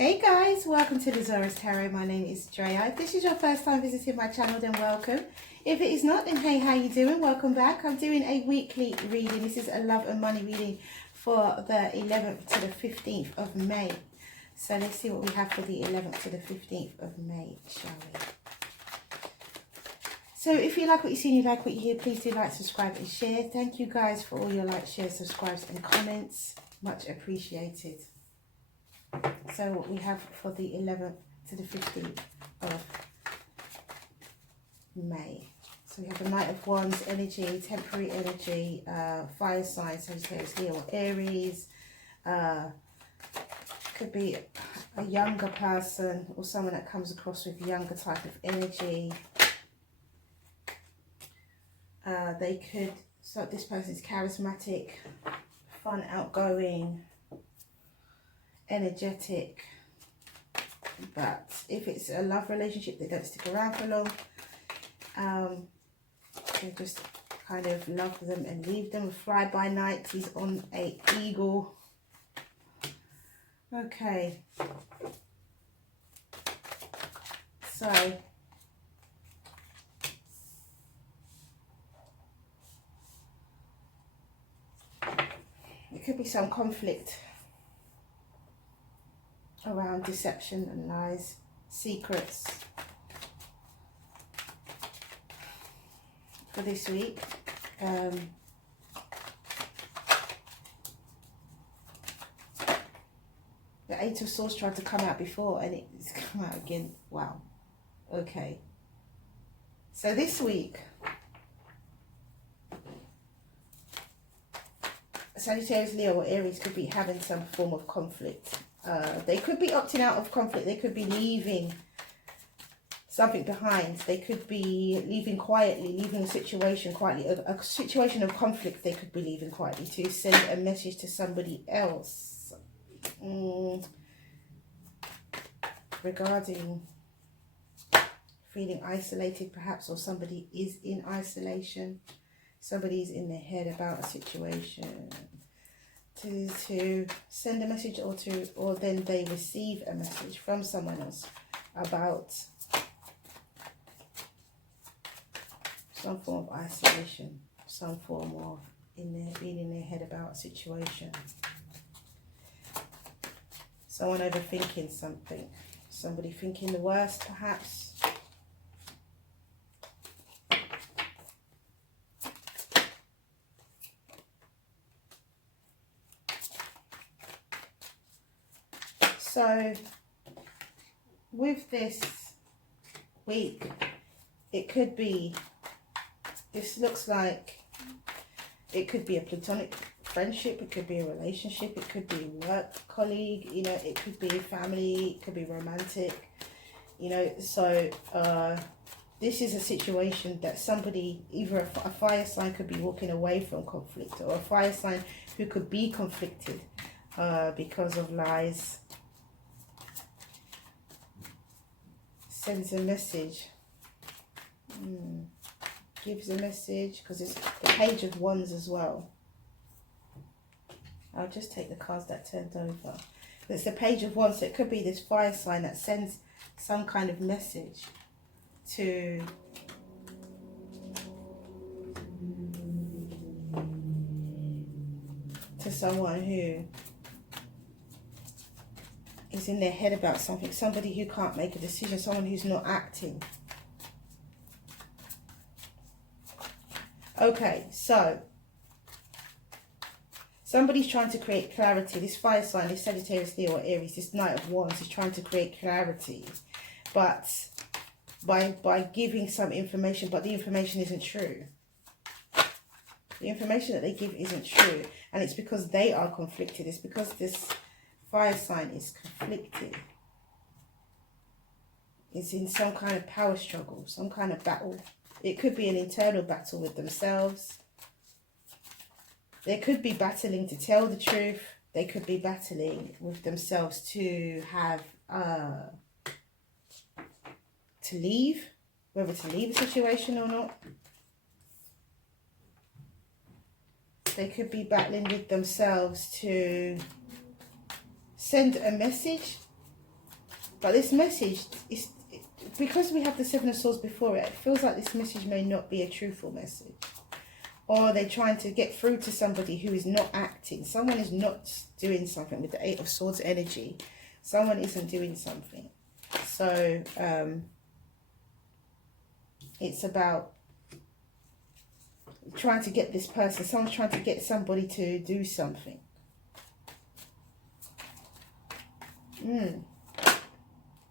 Hey guys, welcome to the Zarious Tarot. My name is Drea. If this is your first time visiting my channel, then welcome. If it is not, then hey, how you doing? Welcome back. I'm doing a weekly reading. This is a love and money reading for the 11th to the 15th of May. So let's see what we have for the 11th to the 15th of May, shall we? So if you like what you see and you like what you hear, please do like, subscribe and share. Thank you guys for all your likes, shares, subscribes and comments. Much appreciated. So what we have for the 11th to the 15th of May. So we have the Knight of Wands energy, temporary energy, fire signs, Sagittarius, Leo or Aries. Could be a younger person or someone that comes across with younger type of energy. They could, so this person is charismatic, fun, outgoing, energetic, but if it's a love relationship, they don't stick around for long. They just kind of love them and leave them. Fly by night, he's on an eagle. Okay, so it could be some conflict around deception and lies, secrets for this week. The Eight of Swords tried to come out before and it's come out again. Wow. Okay. So this week, Sagittarius, Leo or Aries could be having some form of conflict. They could be opting out of conflict. They could be leaving something behind. They could be leaving quietly, leaving a situation quietly. A situation of conflict they could be leaving quietly to send a message to somebody else. Regarding feeling isolated perhaps, or somebody is in isolation. Somebody's in their head about a situation. To send a message or then they receive a message from someone else about some form of isolation, some form of being in their head about a situation. Someone overthinking something, somebody thinking the worst perhaps. So, with this week, it could be, this looks like it could be a platonic friendship, it could be a relationship, it could be a work colleague, you know, it could be family, it could be romantic, you know. So, this is a situation that somebody, either a fire sign could be walking away from conflict, or a fire sign who could be conflicted because of lies, sends a message, gives a message, because it's the Page of Wands as well. I'll just take the cards that turned over. It's the Page of Wands, so it could be this fire sign that sends some kind of message to someone who is in their head about something, somebody who can't make a decision, someone who's not acting. Okay, so somebody's trying to create clarity. This fire sign, this Sagittarius, Leo or Aries, this Knight of Wands is trying to create clarity, but by giving some information, but the information isn't true. The information that they give isn't true, and it's because they are conflicted. It's because this fire sign is conflicted. It's in some kind of power struggle, some kind of battle. It could be an internal battle with themselves. They could be battling to tell the truth. They could be battling with themselves to have, to leave, whether to leave the situation or not. They could be battling with themselves to send a message But this message is, because we have the Seven of Swords before it, it feels like this message may not be a truthful message. Or they're trying to get through to somebody who is not acting. Someone is not doing something with the Eight of Swords energy. Someone isn't doing something. So it's about trying to get this person. Someone's trying to get somebody to do something.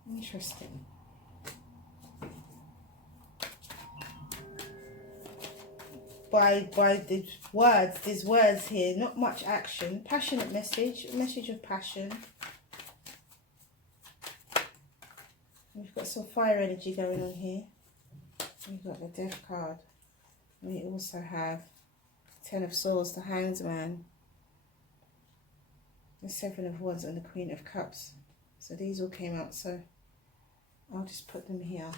Interesting. By the words, these words here, not much action. Passionate message, a message of passion. We've got some fire energy going on here. We've got the Death card. We also have Ten of Swords, the Hanged Man, the Seven of Wands, and the Queen of Cups. So these all came out, so I'll just put them here.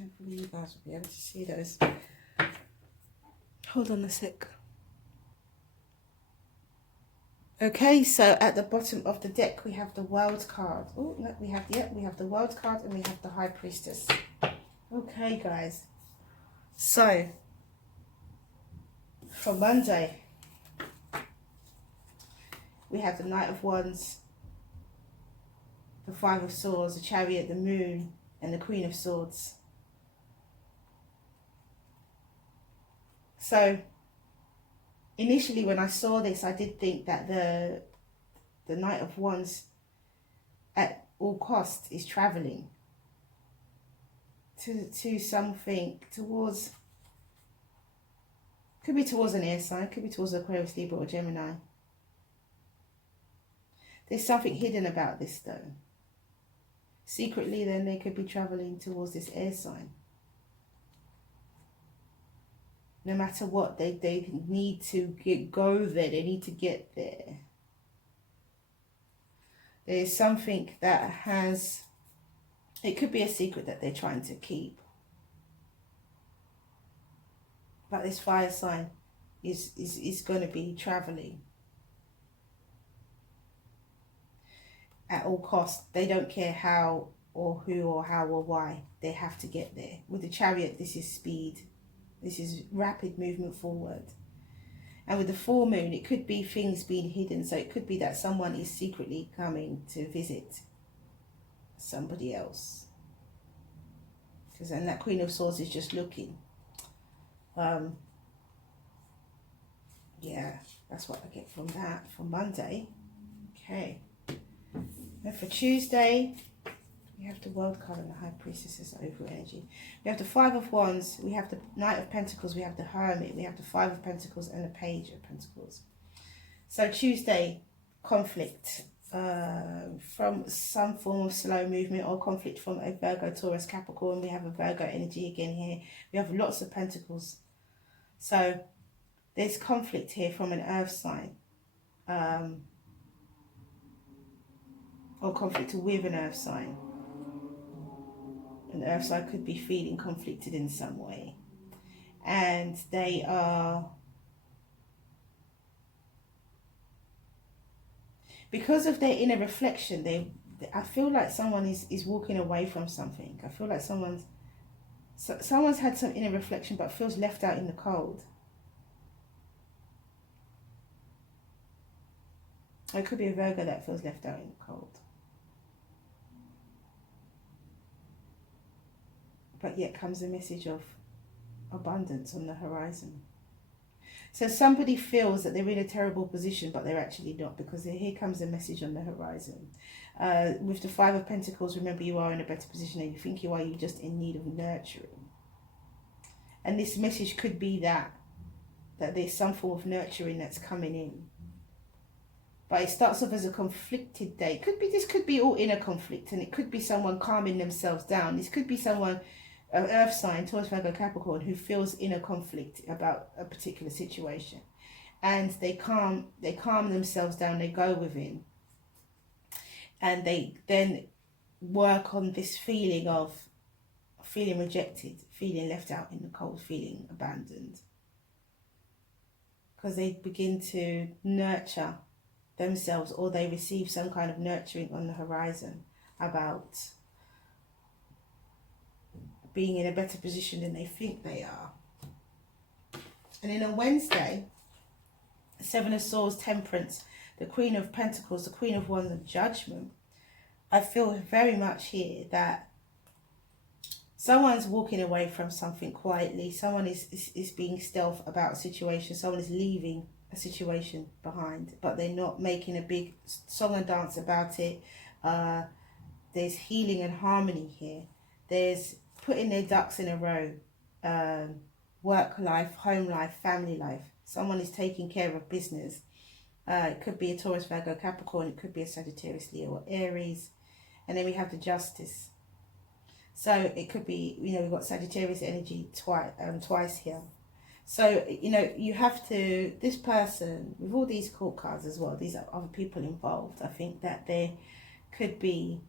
Hopefully you guys will be able to see those. Hold on a sec. Okay, so at the bottom of the deck we have the World card. Oh, no, we have the World card and we have the High Priestess. Okay, guys. So for Monday, we have the Knight of Wands, the Five of Swords, the Chariot, the Moon, and the Queen of Swords. So initially when I saw this, I did think that the Knight of Wands at all costs is traveling to something towards, could be towards an air sign, could be towards Aquarius, Libra, or Gemini. There's something hidden about this though. Secretly then they could be traveling towards this air sign. No matter what, they need to go there. They need to get there. There's something that has, it could be a secret that they're trying to keep. But this fire sign is going to be traveling. At all costs. They don't care how or who or how or why. They have to get there. With the Chariot, this is speed. This is rapid movement forward. And with the full moon, it could be things being hidden. So it could be that someone is secretly coming to visit somebody else. Because then that Queen of Swords is just looking. Yeah, that's what I get from that for Monday. Okay. And for Tuesday, we have the World card and the High Priestess's overall energy. We have the Five of Wands, we have the Knight of Pentacles, we have the Hermit, we have the Five of Pentacles and the Page of Pentacles. So Tuesday, conflict from some form of slow movement, or conflict from a Virgo, Taurus, Capricorn. We have a Virgo energy again here. We have lots of Pentacles. So there's conflict here from an earth sign. Or conflict with an earth sign. An earth sign could be feeling conflicted in some way. And they are, because of their inner reflection, I feel like someone is walking away from something. I feel like someone's had some inner reflection but feels left out in the cold. Or it could be a Virgo that feels left out in the cold. But yet comes a message of abundance on the horizon. So somebody feels that they're in a terrible position, but they're actually not, because here comes a message on the horizon. With the Five of Pentacles, remember, you are in a better position than you think you are. You're just in need of nurturing. And this message could be that there's some form of nurturing that's coming in. But it starts off as a conflicted day. This could be all inner conflict, and it could be someone calming themselves down. This could be someone, an earth sign, Taurus, Virgo, Capricorn, who feels inner conflict about a particular situation, and they calm themselves down. They go within, and they then work on this feeling of feeling rejected, feeling left out in the cold, feeling abandoned, because they begin to nurture themselves, or they receive some kind of nurturing on the horizon about being in a better position than they think they are. And then on Wednesday, Seven of Swords, Temperance, the Queen of Pentacles, the Queen of Wands, and Judgment. I feel very much here that someone's walking away from something quietly. Someone is being stealth about a situation. Someone is leaving a situation behind, but they're not making a big song and dance about it. There's healing and harmony here. There's putting their ducks in a row. Work life, home life, family life. Someone is taking care of business. It could be a Taurus, Virgo, Capricorn. It could be a Sagittarius, Leo, or Aries. And then we have the Justice. So it could be, you know, we've got Sagittarius energy twice here. So, you know, you have to, this person, with all these court cards as well, these are other people involved. I think that there could be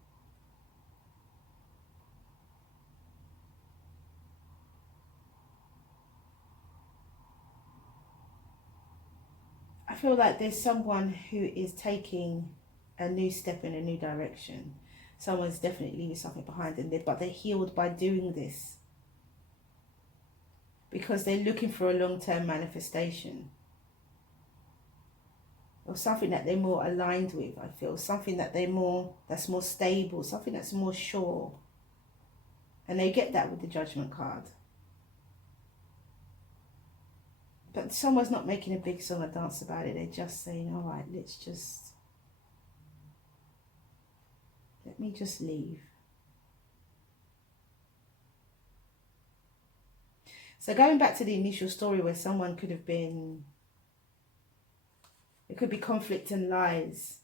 I feel like there's someone who is taking a new step in a new direction. Someone's definitely leaving something behind in there, but they're healed by doing this because they're looking for a long-term manifestation or something that they're more aligned with. I feel something that that's more stable, something that's more sure, and they get that with the Judgment card. But someone's not making a big song or dance about it. They're just saying, all right, let me just leave. So going back to the initial story where someone could have been, it could be conflict and lies.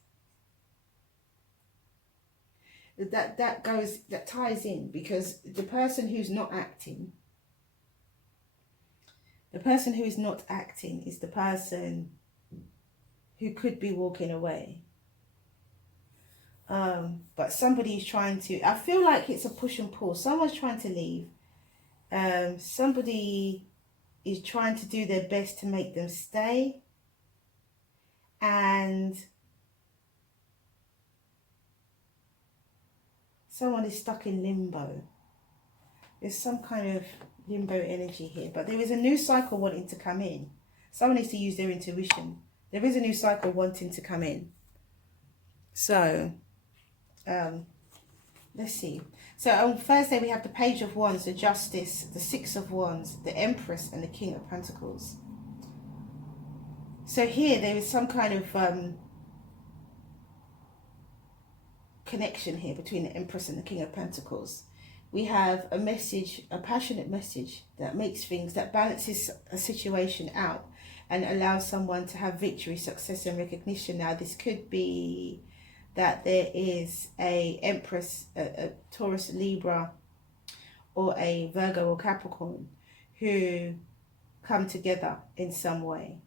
That ties in, because the person who's not acting, the person who is not acting is the person who could be walking away. But somebody's trying to, I feel like it's a push and pull. Someone's trying to leave. Somebody is trying to do their best to make them stay. And someone is stuck in limbo. There's some kind of limbo energy here, but there is a new cycle wanting to come in. Someone needs to use their intuition. There is a new cycle wanting to come in. So, let's see. So on Thursday we have the Page of Wands, the Justice, the Six of Wands, the Empress, and the King of Pentacles. So here there is some kind of connection here between the Empress and the King of Pentacles. We have a message, a passionate message that makes things, that balances a situation out and allows someone to have victory, success, and recognition. Now, this could be that there is a Empress, a Taurus, Libra, or a Virgo or Capricorn who come together in some way.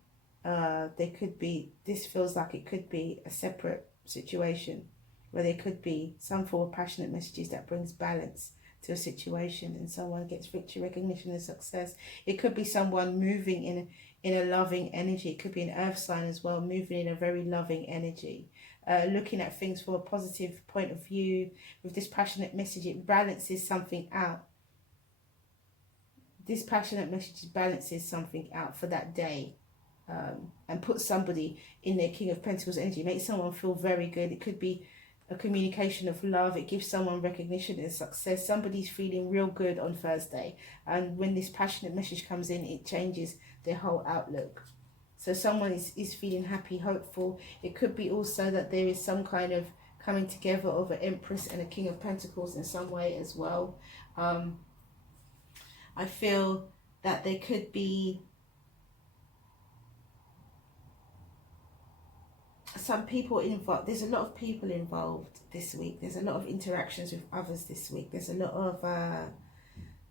There could be, this feels like it could be a separate situation where there could be some form of passionate messages that brings balance to a situation and someone gets victory, recognition, and success. It could be someone moving in a loving energy. It could be an earth sign as well, moving in a very loving energy, looking at things from a positive point of view. With this passionate message, it balances something out. This passionate message balances something out for that day, and puts somebody in their King of Pentacles energy, makes someone feel very good. It could be a communication of love. It gives someone recognition and success. Somebody's feeling real good on Thursday, and when this passionate message comes in, it changes their whole outlook. So someone is feeling happy, hopeful. It could be also that there is some kind of coming together of an Empress and a King of Pentacles in some way as well. I feel that there could be some people involved. There's a lot of people involved this week. There's a lot of interactions with others this week. There's a lot of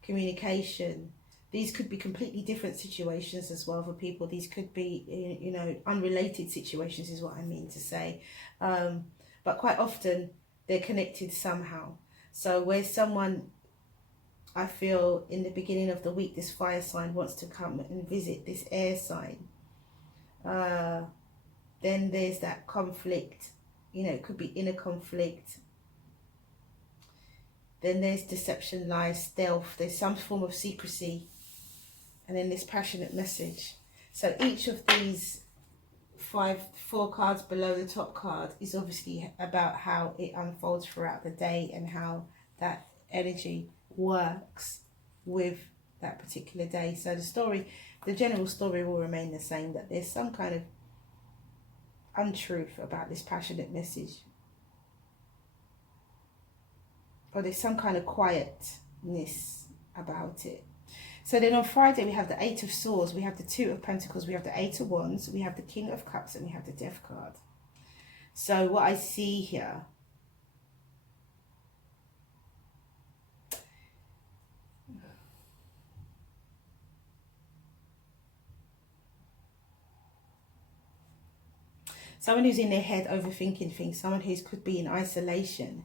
communication. These could be completely different situations as well for people. These could be, you know, unrelated situations is what I mean to say. But quite often they're connected somehow. So where someone, I feel in the beginning of the week, this fire sign wants to come and visit this air sign. Then there's that conflict, you know, it could be inner conflict. Then there's deception, lies, stealth. There's some form of secrecy. And then this passionate message. So each of these four cards below the top card is obviously about how it unfolds throughout the day and how that energy works with that particular day. So the story, the general story will remain the same, that there's some kind of untruth about this passionate message, or there's some kind of quietness about it. So then on Friday we have the Eight of Swords, we have the Two of Pentacles, we have the Eight of Wands, we have the King of Cups, and we have the Death card. So what I see here, someone who's in their head overthinking things, someone who could be in isolation,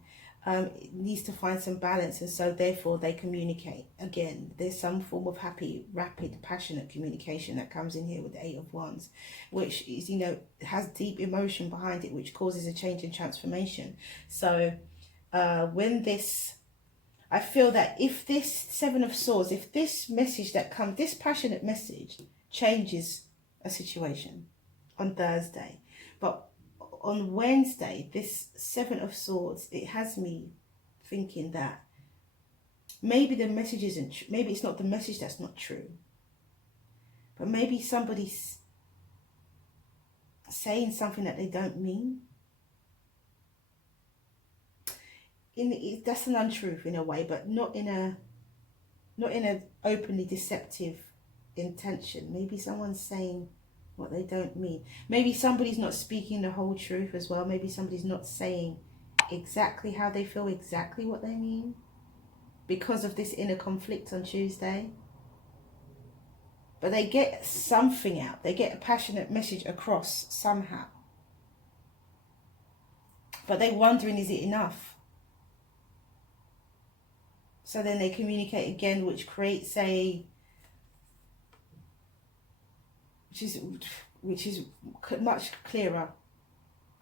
needs to find some balance, and so therefore they communicate. Again, there's some form of happy, rapid, passionate communication that comes in here with the Eight of Wands, which is, you know, has deep emotion behind it, which causes a change and transformation. So when this, I feel that if this Seven of Swords, if this message that comes, this passionate message changes a situation on Thursday, but on Wednesday, this Seven of Swords, it has me thinking that maybe the message isn't, maybe it's not the message that's not true, but maybe somebody's saying something that they don't mean. That's an untruth in a way, but not in a openly deceptive intention. Maybe someone's saying what they don't mean. Maybe somebody's not speaking the whole truth as well. Maybe somebody's not saying exactly how they feel, exactly what they mean, because of this inner conflict on Tuesday. But they get something out. They get a passionate message across somehow. But they're wondering, is it enough? So then they communicate again, which creates a, which is much clearer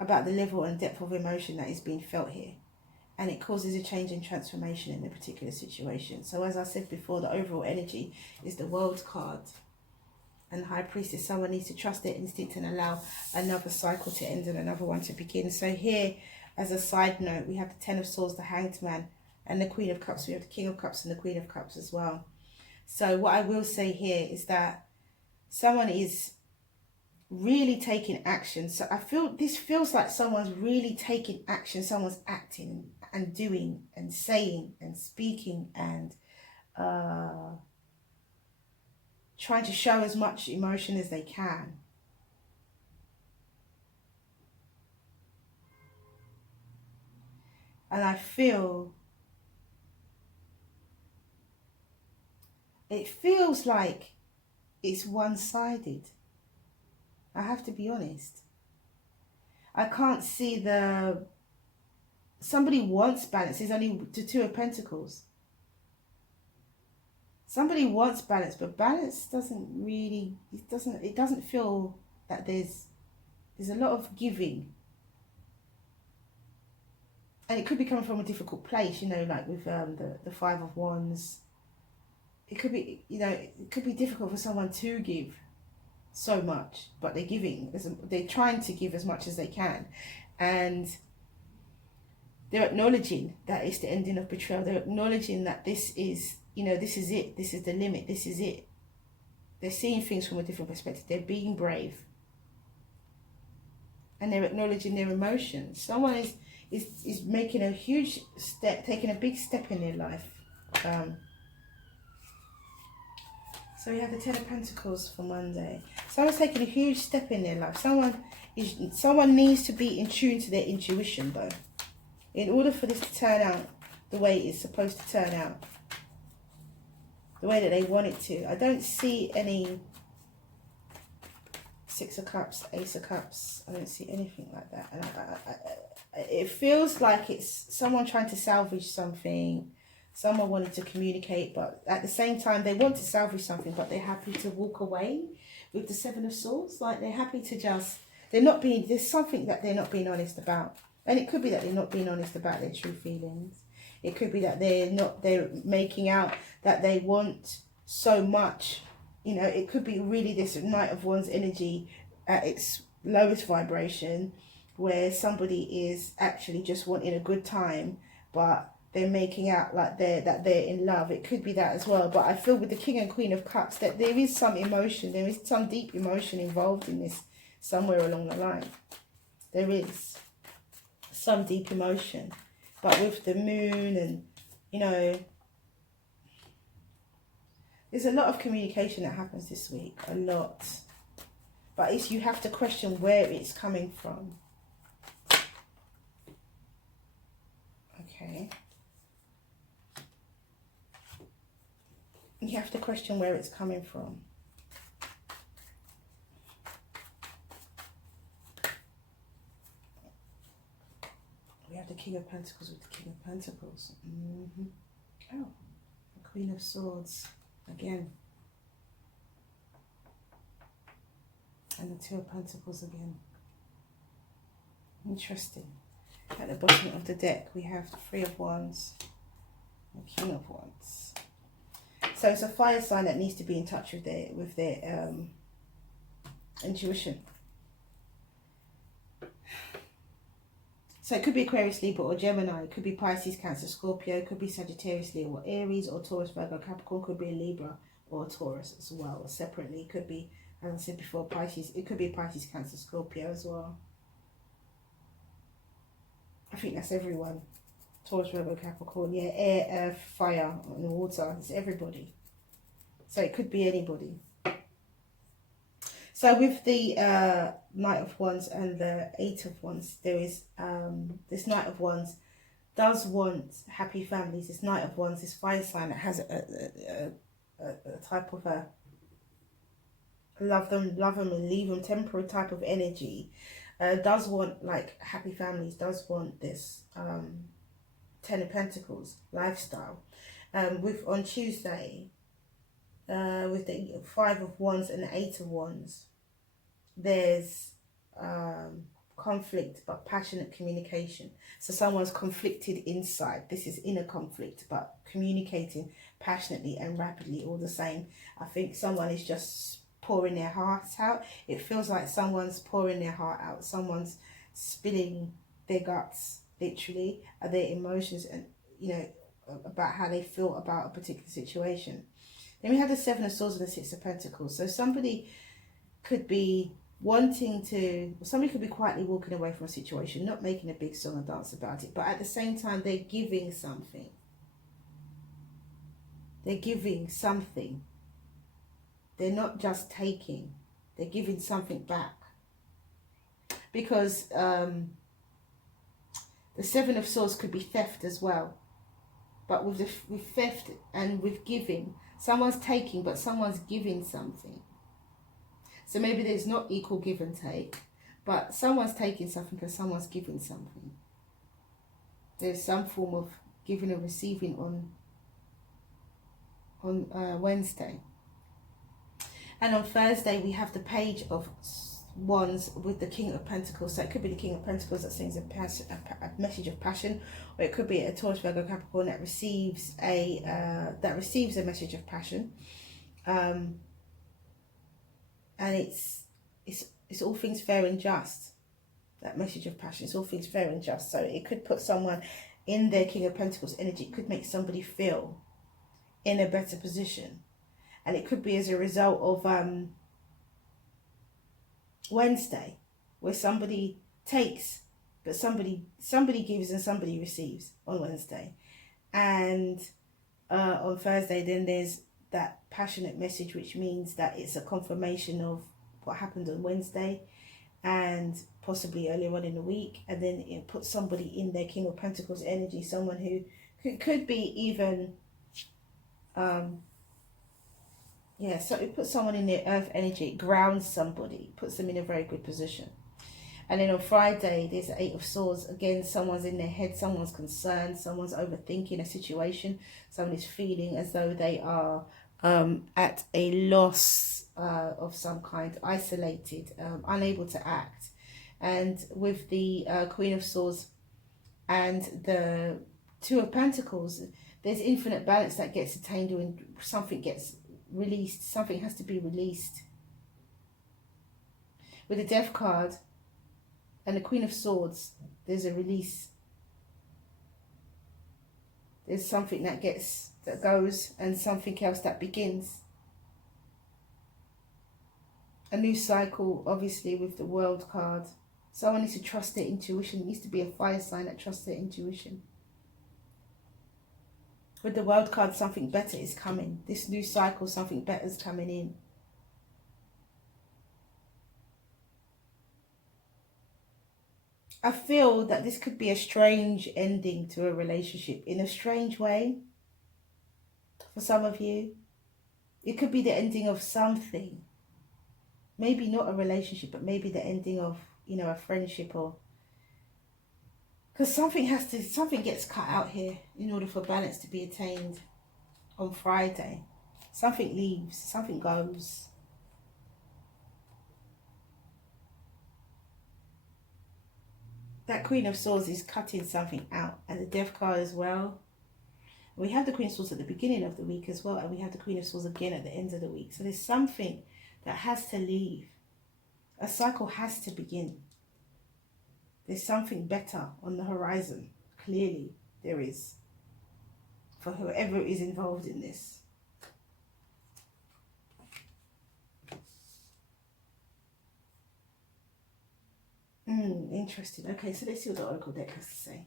about the level and depth of emotion that is being felt here, and it causes a change and transformation in a particular situation. So as I said before, the overall energy is the World card, and the High Priestess. Someone needs to trust their instinct and allow another cycle to end and another one to begin. So here, as a side note, we have the Ten of Swords, the Hanged Man, and the Queen of Cups. We have the King of Cups and the Queen of Cups as well. So what I will say here is that someone is really taking action. So I feel this feels like someone's really taking action. Someone's acting and doing and saying and speaking and trying to show as much emotion as they can. And I feel it feels like it's one-sided. I have to be honest. I can't see the... Somebody wants balance. There's only the Two of Pentacles. Somebody wants balance, but balance doesn't really... It doesn't feel that there's a lot of giving. And it could be coming from a difficult place, you know, like with the Five of Wands. It could be, you know, it could be difficult for someone to give so much, but they're giving. They're trying to give as much as they can, and they're acknowledging that it's the ending of betrayal. They're acknowledging that this is, you know, this is it. This is the limit. This is it. They're seeing things from a different perspective. They're being brave, and they're acknowledging their emotions. Someone is making a huge step, taking a big step in their life. So we have the Ten of Pentacles for Monday. Someone's taking a huge step in their life. Someone needs to be in tune to their intuition, though, in order for this to turn out the way it's supposed to turn out, the way that they want it to. I don't see any Six of Cups, Ace of Cups. I don't see anything like that. And it feels like it's someone trying to salvage something. Someone wanted to communicate, but at the same time, they want to salvage something, but they're happy to walk away with the Seven of Swords. Like, they're happy to just there's something that they're not being honest about. And it could be that they're not being honest about their true feelings. It could be that they're making out that they want so much. You know, it could be really this Knight of Wands energy at its lowest vibration, where somebody is actually just wanting a good time, but they're making out like they're in love. It could be that as well. But I feel with the King and Queen of Cups that there is some emotion, there is some deep emotion involved in this somewhere along the line. There is some deep emotion. But with the moon and, you know, there's a lot of communication that happens this week. A lot. But you have to question where it's coming from. Okay. You have to question where it's coming from. We have the King of Pentacles with the King of Pentacles. Oh, the Queen of Swords again. And the Two of Pentacles again. Interesting. At the bottom of the deck, we have the Three of Wands, the King of Wands. So it's a fire sign that needs to be in touch with their intuition. So it could be Aquarius, Libra, or Gemini. It could be Pisces, Cancer, Scorpio. It could be Sagittarius, Leo, or Aries, or Taurus, Virgo, Capricorn. It could be a Libra or a Taurus as well, or separately. It could be, as I said before, Pisces. It could be Pisces, Cancer, Scorpio as well. I think that's everyone. Taurus, Virgo, Capricorn. Yeah, air, earth, fire, and water. It's everybody. So it could be anybody. So with the Knight of Wands and the Eight of Wands, there is this Knight of Wands does want happy families. This Knight of Wands, this fire sign that has a type of a love them and leave them temporary type of energy. Does want like happy families, does want this Ten of Pentacles lifestyle. On Tuesday, with the Five of Wands and the Eight of Wands, there's conflict but passionate communication. So someone's conflicted inside. This is inner conflict, but communicating passionately and rapidly all the same. I think someone is just pouring their hearts out. It feels like someone's pouring their heart out. Someone's spilling their guts, literally, their emotions, and you know, about how they feel about a particular situation. Then we have the Seven of Swords and the Six of Pentacles. So somebody could be somebody could be quietly walking away from a situation, not making a big song and dance about it, but at the same time they're giving something. They're giving something. They're not just taking. They're giving something back. Because the Seven of Swords could be theft as well. But with theft and with giving, someone's taking, but someone's giving something. So maybe there's not equal give and take, but someone's taking something because someone's giving something. There's some form of giving and receiving on Wednesday. And on Thursday, we have the Page of Wands with the King of Pentacles. So it could be the King of Pentacles that sings a message of passion, or it could be a Taurus, Virgo, Capricorn that receives a message of passion. And it's all things fair and just. That message of passion, it's all things fair and just. So it could put someone in their King of Pentacles energy. It could make somebody feel in a better position. And it could be as a result of Wednesday, where somebody takes, but somebody gives and somebody receives on Wednesday. And on Thursday, then there's that passionate message, which means that it's a confirmation of what happened on Wednesday and possibly earlier on in the week. And then it puts somebody in their King of Pentacles energy, someone who could be even so it puts someone in their earth energy. It grounds somebody, puts them in a very good position. And then on Friday, there's the Eight of Swords. Again, someone's in their head, someone's concerned, someone's overthinking a situation, someone is feeling as though they are at a loss of some kind, isolated, unable to act. And with the Queen of Swords and the Two of Pentacles, there's infinite balance that gets attained when something gets released. Something has to be released. With the Death card and the Queen of Swords, there's a release. There's something that goes and something else that begins. A new cycle, obviously, with the World card. Someone needs to trust their intuition. It needs to be a fire sign that trusts their intuition. With the World card, something better is coming. This new cycle, something better is coming in. I feel that this could be a strange ending to a relationship in a strange way for some of you. It could be the ending of something. Maybe not a relationship, but maybe the ending of, you know, a friendship, or because something gets cut out here in order for balance to be attained on Friday. Something leaves, something goes. That Queen of Swords is cutting something out, and the Death card as well. We have the Queen of Swords at the beginning of the week as well, and we have the Queen of Swords again at the end of the week. So there's something that has to leave. A cycle has to begin. There's something better on the horizon. Clearly there is. For whoever is involved in this. Interesting. Okay, so let's see what the Oracle deck has to say.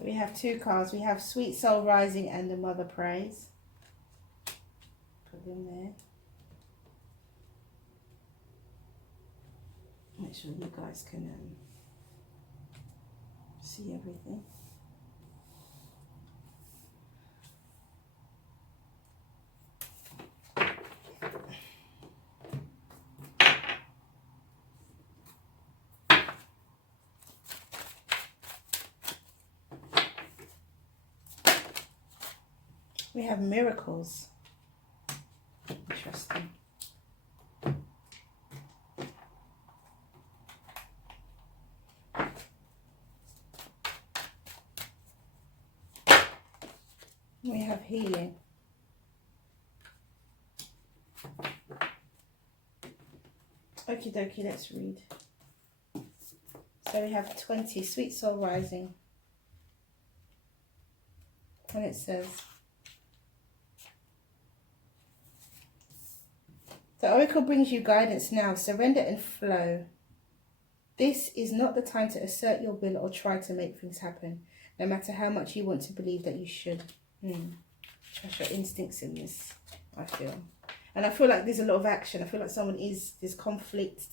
We have two cards. We have Sweet Soul Rising and the Mother Praise. Put them there. Make sure you guys can see everything. We have miracles. Interesting. We have healing. Okie dokie, let's read. So we have 20, Sweet Soul Rising. And it says, the Oracle brings you guidance now. Surrender and flow. This is not the time to assert your will or try to make things happen, no matter how much you want to believe that you should. Trust your instincts in this, I feel. And I feel like there's a lot of action. I feel like there's conflict,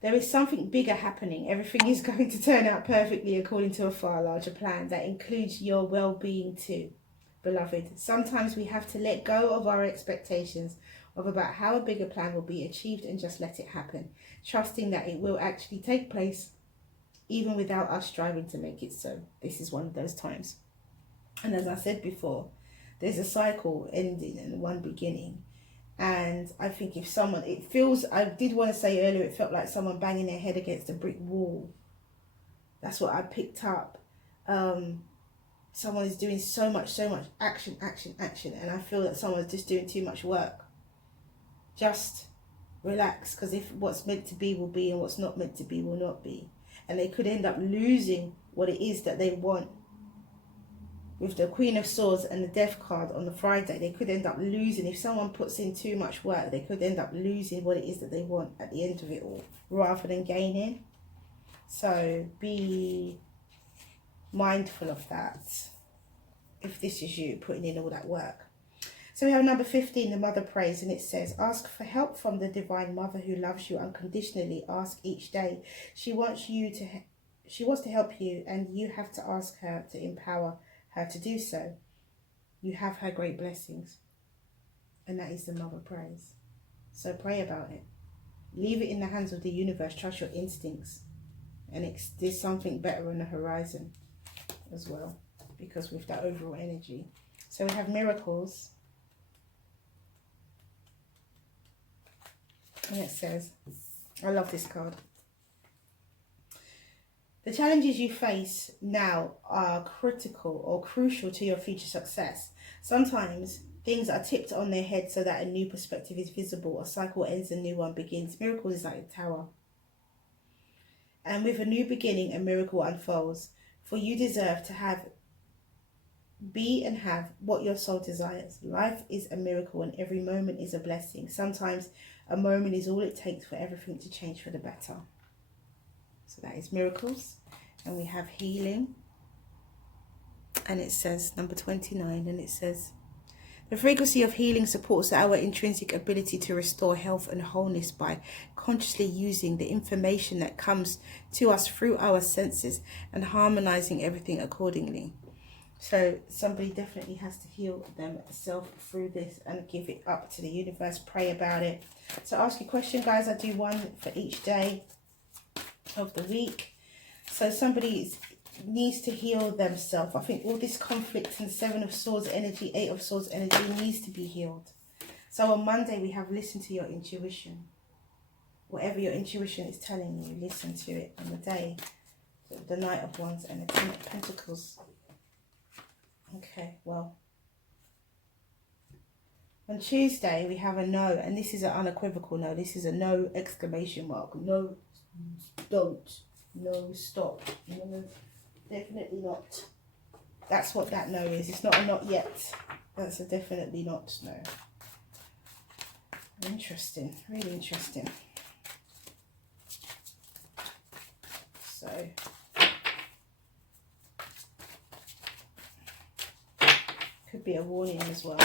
there is something bigger happening. Everything is going to turn out perfectly according to a far larger plan that includes your well-being too, beloved. Sometimes we have to let go of our expectations about how a bigger plan will be achieved and just let it happen, trusting that it will actually take place even without us striving to make it so. This is one of those times. And as I said before, there's a cycle ending and one beginning. And I think if someone, I did want to say earlier, it felt like someone banging their head against a brick wall. That's what I picked up. Someone is doing so much action. And I feel that someone's just doing too much work. Just relax, because if what's meant to be will be and what's not meant to be will not be. And they could end up losing what it is that they want. With the Queen of Swords and the Death card on the Friday, they could end up losing. If someone puts in too much work, they could end up losing what it is that they want at the end of it all, rather than gaining. So be mindful of that, if this is you putting in all that work. So we have number 15, the Mother Praise, and it says, ask for help from the Divine Mother who loves you unconditionally. Ask each day. She wants to help you, and you have to ask her to empower her to do so. You have her great blessings, and that is the Mother Praise. So pray about it. leave it in the hands of the universe. Trust your instincts. And there's something better on the horizon as well, because with that overall energy. So we have miracles. And it says, I love this card. The challenges you face now are critical or crucial to your future success. Sometimes things are tipped on their head so that a new perspective is visible. A cycle ends, a new one begins. Miracles is like a tower. And with a new beginning, a miracle unfolds. For you deserve to be and have what your soul desires. Life is a miracle and every moment is a blessing. Sometimes a moment is all it takes for everything to change for the better. So that is miracles. And we have healing. And it says, number 29, and it says, the frequency of healing supports our intrinsic ability to restore health and wholeness by consciously using the information that comes to us through our senses and harmonizing everything accordingly. So somebody definitely has to heal themselves through this and give it up to the universe. Pray about it. So ask your question, guys. I do one for each day of the week. So somebody needs to heal themselves. I think all this conflict and 7 of Swords energy, 8 of Swords energy needs to be healed. So on Monday we have listen to your intuition. Whatever your intuition is telling you, listen to it. On the day, the Knight of Wands and the 10 of Pentacles. Okay, well, on Tuesday we have a no, and this is an unequivocal no. This is a no exclamation mark. No, don't. No, stop. No, definitely not. That's what that no is. It's not a not yet. That's a definitely not no. Interesting. Really interesting. So could be a warning as well.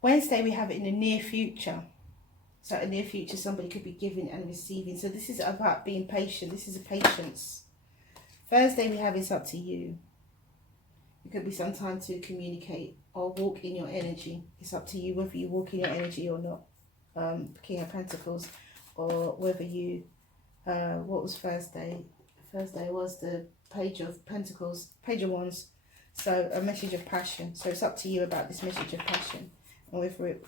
Wednesday we have it in the near future. So in the near future somebody could be giving and receiving. So this is about being patient. This is a patience. Thursday we have it's up to you. It could be some time to communicate or walk in your energy. It's up to you whether you walk in your energy or not. King of Pentacles, or whether you what was Thursday? Thursday was the Page of Pentacles, Page of Wands. So a message of passion. So it's up to you about this message of passion, and whether it,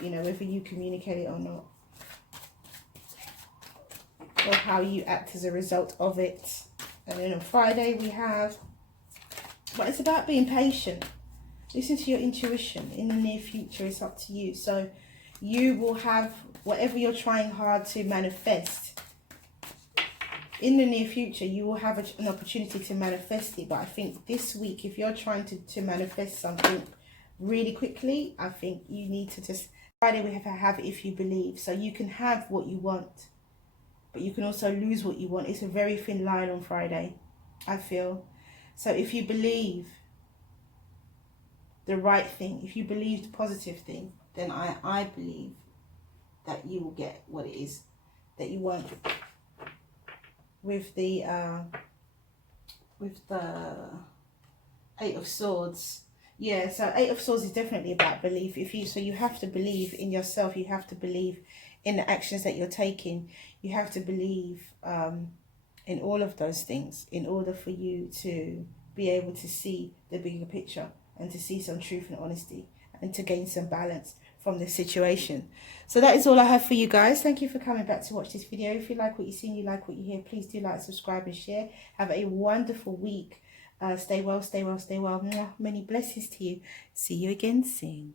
you know, whether you communicate it or not, or how you act as a result of it. And then on Friday we have, but it's about being patient. Listen to your intuition. In the near future, it's up to you. So you will have whatever you're trying hard to manifest. In the near future, you will have an opportunity to manifest it. But I think this week, if you're trying to manifest something really quickly, I think you need to just... Friday we have if you believe. So you can have what you want, but you can also lose what you want. It's a very thin line on Friday, I feel. So if you believe the right thing, if you believe the positive thing, then I believe that you will get what it is that you want. With the 8 of Swords, yeah, so 8 of Swords is definitely about belief. So you have to believe in yourself. You have to believe in the actions that you're taking. You have to believe in all of those things in order for you to be able to see the bigger picture and to see some truth and honesty and to gain some balance from this situation. So that is all I have for you guys. Thank you for coming back to watch this video. If you like what you see and you like what you hear, please do like, subscribe and share. Have a wonderful week. Stay well, stay well, stay well. Mwah. Many blessings to you. See you again soon.